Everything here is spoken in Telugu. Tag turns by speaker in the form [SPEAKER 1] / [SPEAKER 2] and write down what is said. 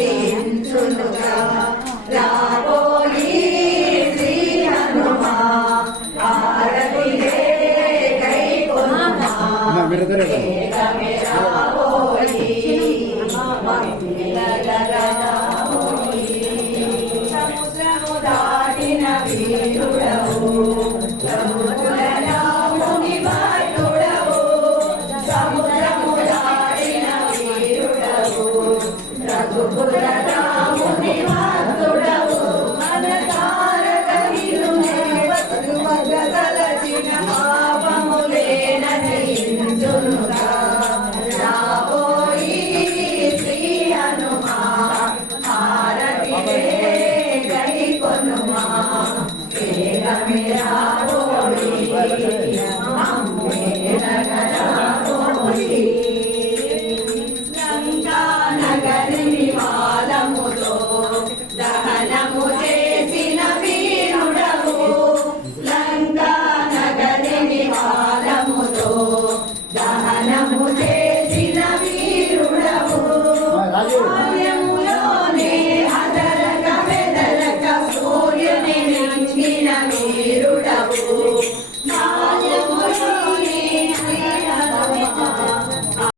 [SPEAKER 1] నడిపించునుగా రాబోయి శ్రీ హనుమా భారతిలే కైకొనుమా వేగమే రాబోయి మహిళల రాబోయి సముద్రము దాటిన వీరుడవు సముద్ర రాముని భక్తుడవు సముద్రము దాటిన వీరుడవు రఘుపుర Happy Amém.